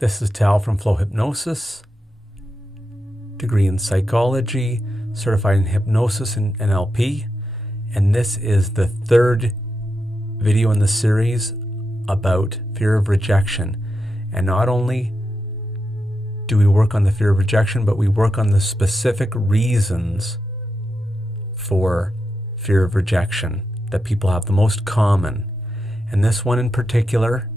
This is Tal from Flow Hypnosis, degree in psychology, certified in hypnosis and NLP, and this is the third video in the series about fear of rejection. And not only do we work on the fear of rejection, but we work on the specific reasons for fear of rejection that people have, the most common. And this one in particular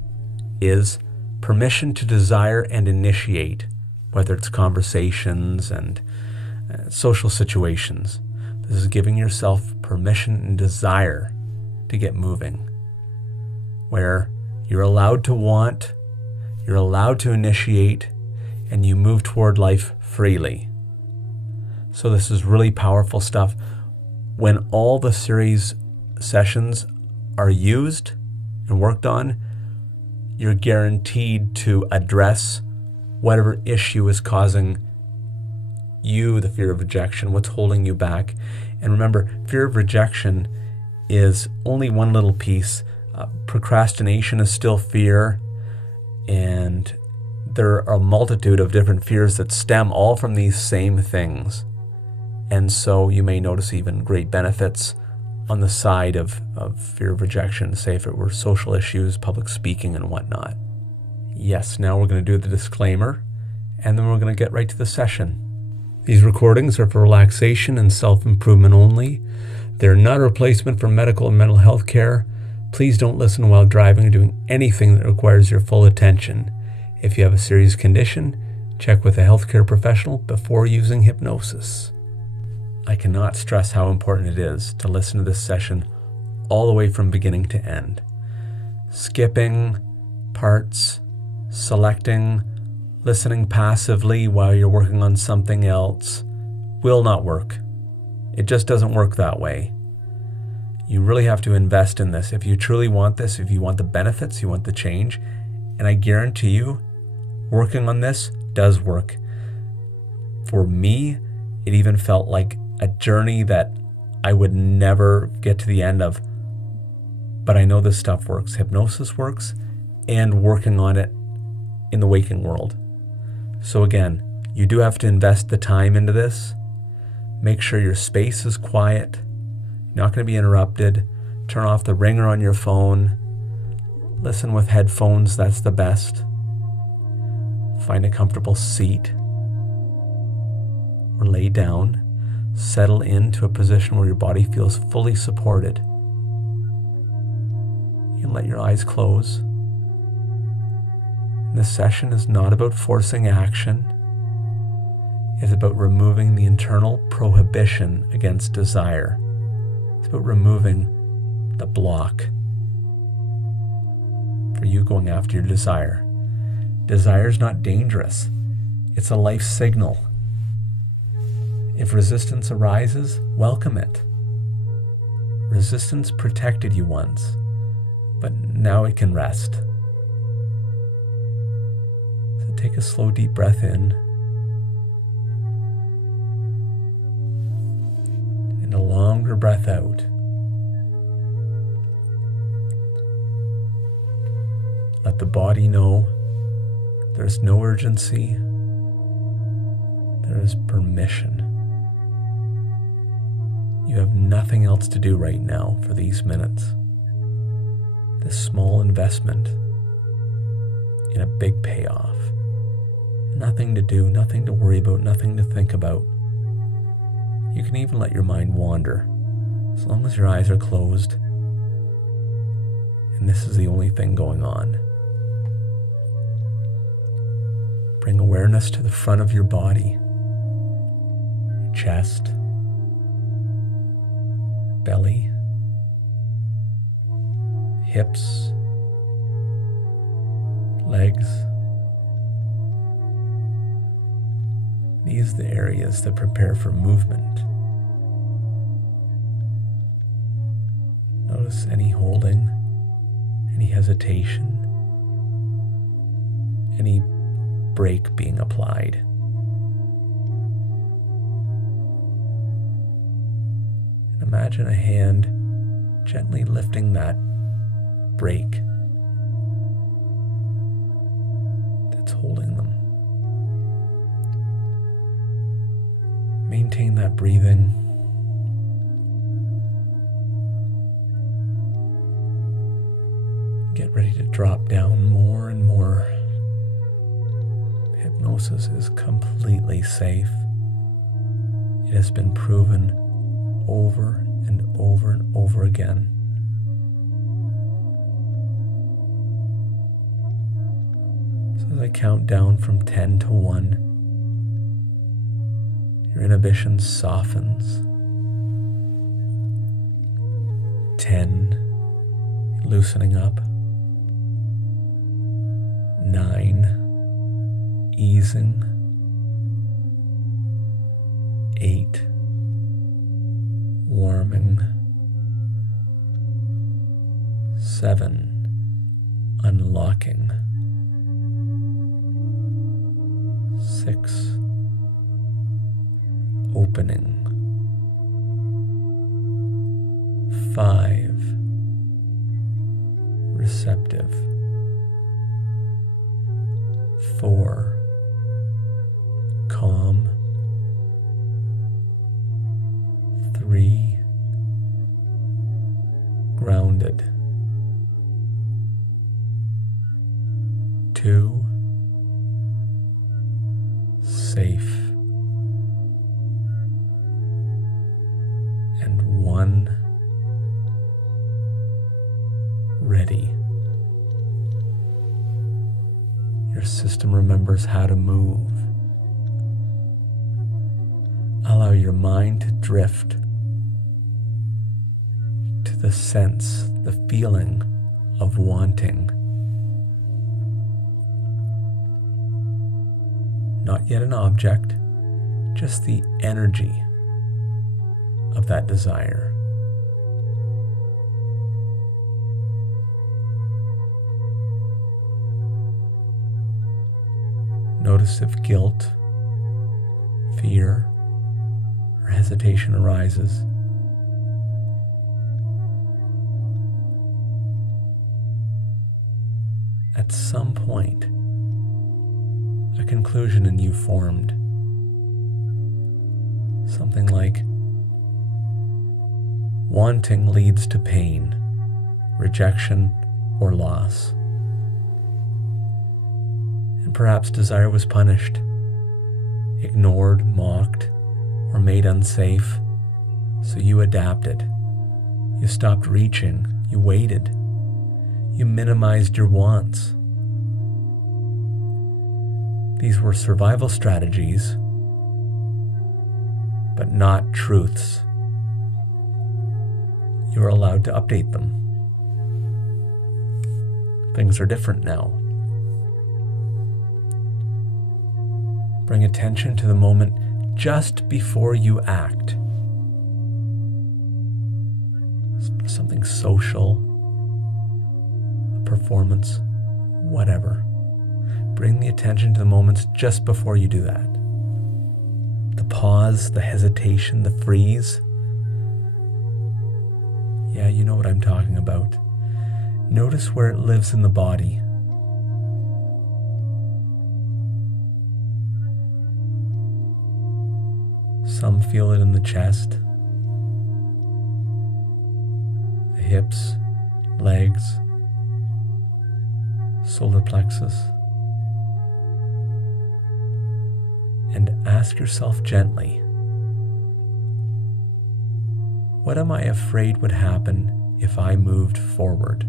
is permission to desire and initiate, whether it's conversations and social situations. This is giving yourself permission and desire to get moving, where you're allowed to want, you're allowed to initiate, and you move toward life freely. So this is really powerful stuff. When all the series sessions are used and worked on, you're guaranteed to address whatever issue is causing you the fear of rejection, what's holding you back. And remember, fear of rejection is only one little piece. Procrastination is still fear, and there are a multitude of different fears that stem all from these same things. And so you may notice even great benefits on the side of fear of rejection, say if it were social issues, public speaking and whatnot. Yes, now we're going to do the disclaimer, and then we're going to get right to the session. These recordings are for relaxation and self-improvement only. They're not a replacement for medical and mental health care. Please don't listen while driving or doing anything that requires your full attention. If you have a serious condition, check with a healthcare professional before using hypnosis. I cannot stress how important it is to listen to this session all the way from beginning to end. Skipping parts, selecting, listening passively while you're working on something else will not work. It just doesn't work that way. You really have to invest in this. If you truly want this, if you want the benefits, you want the change, and I guarantee you, working on this does work. For me, it even felt like a journey that I would never get to the end of. But I know this stuff works. Hypnosis works, and working on it in the waking world. So again, you do have to invest the time into this. Make sure your space is quiet. You're not going to be interrupted. Turn off the ringer on your phone. Listen with headphones, that's the best. Find a comfortable seat or lay down. Settle into a position where your body feels fully supported. You can let your eyes close. And this session is not about forcing action. It's about removing the internal prohibition against desire. It's about removing the block for you going after your desire. Desire is not dangerous. It's a life signal. If resistance arises, welcome it. Resistance protected you once, but now it can rest. So take a slow, deep breath in, and a longer breath out. Let the body know there's no urgency, there is permission. You have nothing else to do right now for these minutes. This small investment in a big payoff. Nothing to do, nothing to worry about, nothing to think about. You can even let your mind wander, as long as your eyes are closed and this is the only thing going on. Bring awareness to the front of your body, your chest, belly, hips, legs. These are the areas that prepare for movement. Notice any holding, any hesitation, any brake being applied. And imagine a hand gently lifting that brake that's holding them. Maintain that breathing. Get ready to drop down more and more. Hypnosis is completely safe. It has been proven over and over and over again. So as I count down from 10 to 1, your inhibition softens. 10, loosening up. 9, easing. 8, warming. 7, unlocking. 6, opening. 5, receptive. 4, calm. 3, grounded. 2, safe. And 1, ready. Your system remembers how to move. Allow your mind to drift to the sense, the feeling of wanting. Not yet an object, just the energy of that desire. Notice if guilt, fear, or hesitation arises. At some point, a conclusion in you formed. Something like, wanting leads to pain, rejection, or loss. And perhaps desire was punished, ignored, mocked, or made unsafe. So you adapted. You stopped reaching. You waited. You minimized your wants. These were survival strategies, but not truths. You're allowed to update them. Things are different now. Bring attention to the moment just before you act. Something social, a performance, whatever. Bring the attention to the moments just before you do that. The pause, the hesitation, the freeze. Yeah, you know what I'm talking about. Notice where it lives in the body. Some feel it in the chest, the hips, legs, solar plexus. And ask yourself gently, what am I afraid would happen if I moved forward?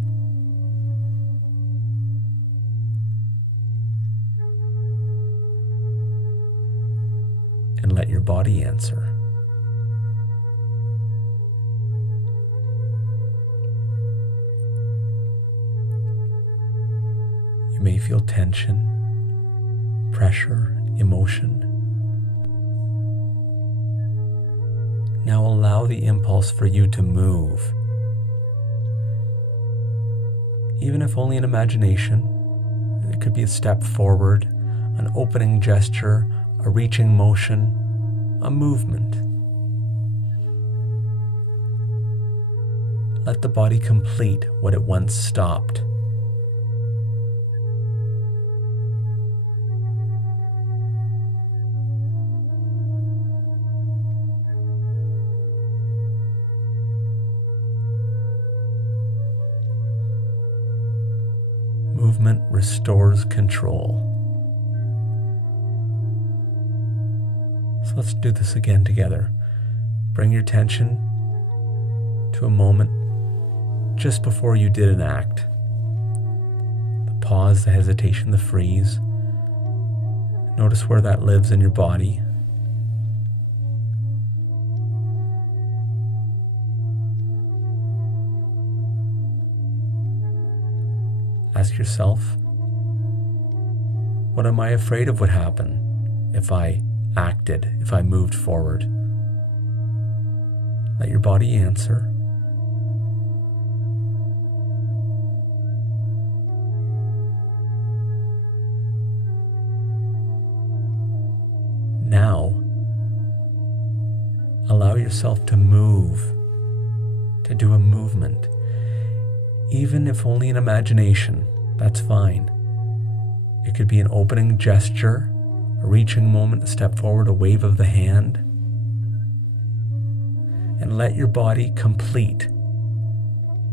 And let your body answer. You may feel tension, pressure, emotion. Now allow the impulse for you to move. Even if only in imagination, it could be a step forward, an opening gesture, a reaching motion, a movement. Let the body complete what it once stopped. movement restores control. So let's do this again together. Bring your attention to a moment just before you did an act. The pause, the hesitation, the freeze. Notice where that lives in your body. Ask yourself, what am I afraid of would happen if I acted, if I moved forward? Let your body answer. Now, allow yourself to move, to do a movement. Even if only in imagination, that's fine. It could be an opening gesture, a reaching moment, a step forward, a wave of the hand. And let your body complete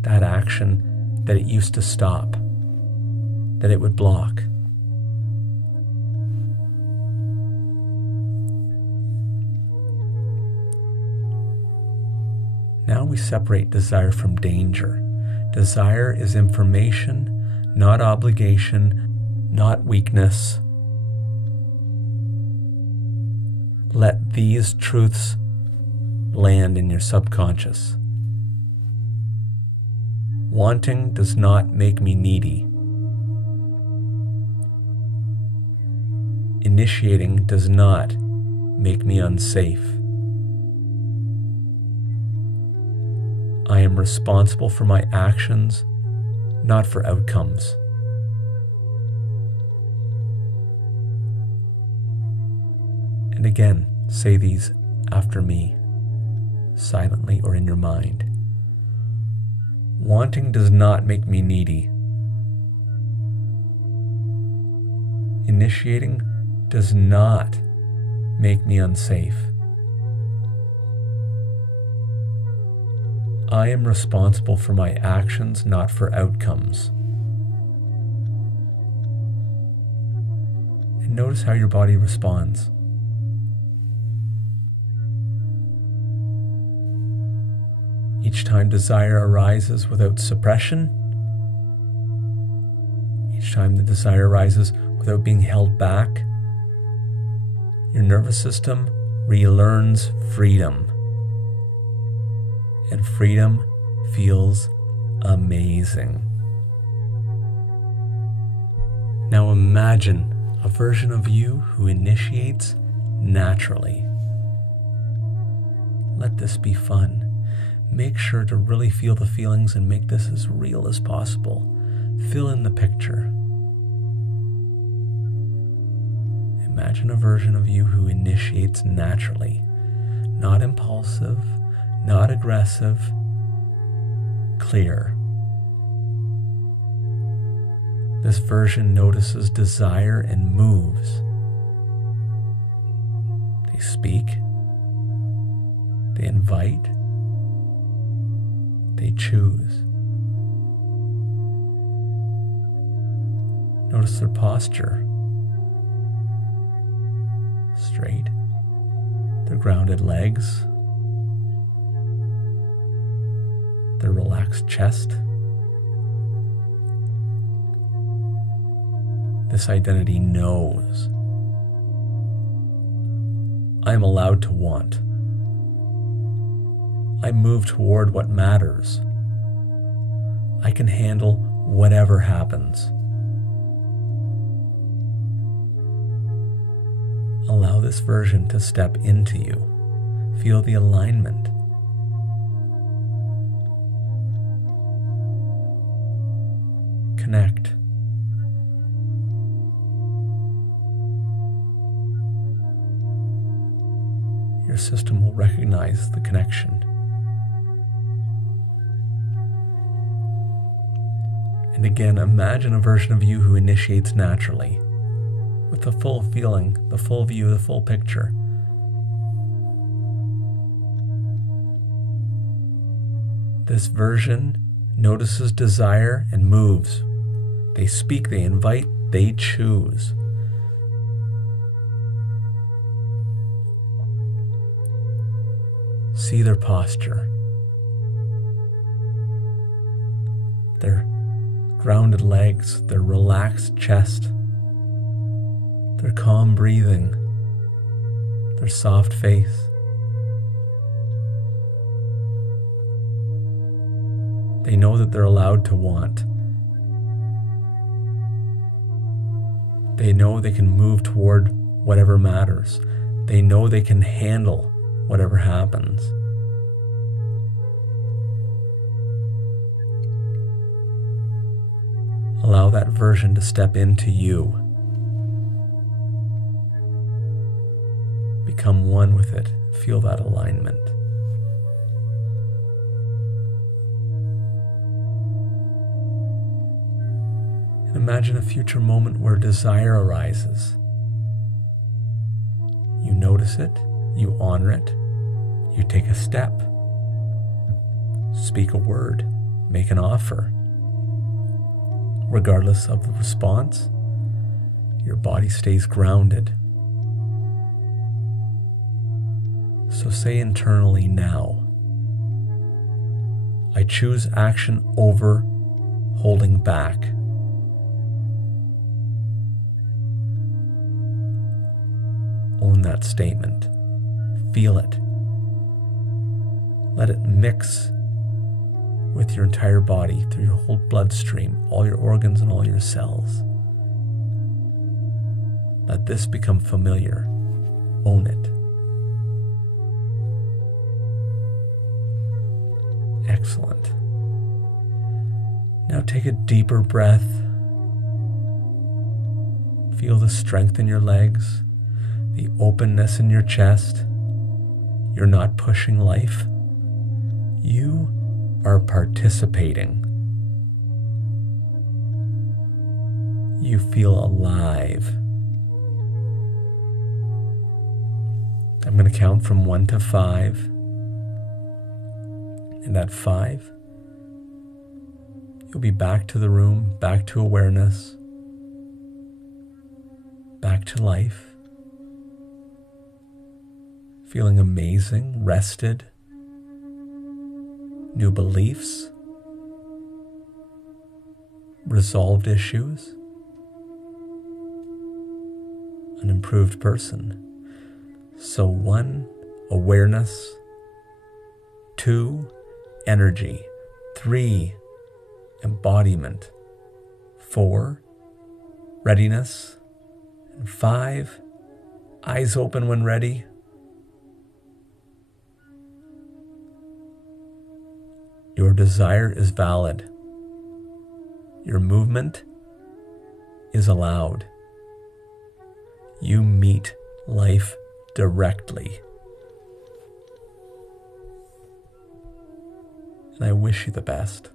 that action that it used to stop, that it would block. Now we separate desire from danger. Desire is information, not obligation, not weakness. Let these truths land in your subconscious. Wanting does not make me needy. Initiating does not make me unsafe. I am responsible for my actions, not for outcomes. And again, say these after me, silently or in your mind. Wanting does not make me needy. Initiating does not make me unsafe. I am responsible for my actions, not for outcomes. And notice how your body responds. Each time desire arises without suppression, each time the desire arises without being held back, your nervous system relearns freedom. And freedom feels amazing. Now imagine a version of you who initiates naturally. Let this be fun. Make sure to really feel the feelings and make this as real as possible. Fill in the picture. Imagine a version of you who initiates naturally, not impulsive, not aggressive, clear. This version notices desire and moves. They speak, they invite, they choose. Notice their posture. Straight, their grounded legs, their relaxed chest. This identity knows I am allowed to want. I move toward what matters. I can handle whatever happens. Allow this version to step into you. Feel the alignment. Connect. Your system will recognize the connection. And again, imagine a version of you who initiates naturally, with the full feeling, the full view, the full picture. This version notices desire and moves They speak, they invite, they choose. See their posture, their grounded legs, their relaxed chest, their calm breathing, their soft face. They know that they're allowed to want. They know they can move toward whatever matters. They know they can handle whatever happens. Allow that version to step into you. Become one with it. Feel that alignment. And imagine a future moment where desire arises. You notice it, you honor it, you take a step, speak a word, make an offer. Regardless of the response, your body stays grounded. So say internally now, I choose action over holding back. Own that statement. Feel it. Let it mix with your entire body, through your whole bloodstream, all your organs and all your cells. Let this become familiar. Own it. Excellent. Now take a deeper breath. Feel the strength in your legs, the openness in your chest. You're not pushing life. You are participating. You feel alive. I'm going to count from 1 to 5. And at 5, you'll be back to the room, back to awareness, back to life, feeling amazing, rested, new beliefs, resolved issues, an improved person. So 1, awareness. 2, energy. 3, embodiment. 4, readiness. And 5, eyes open when ready. Your desire is valid. Your movement is allowed. You meet life directly. And I wish you the best.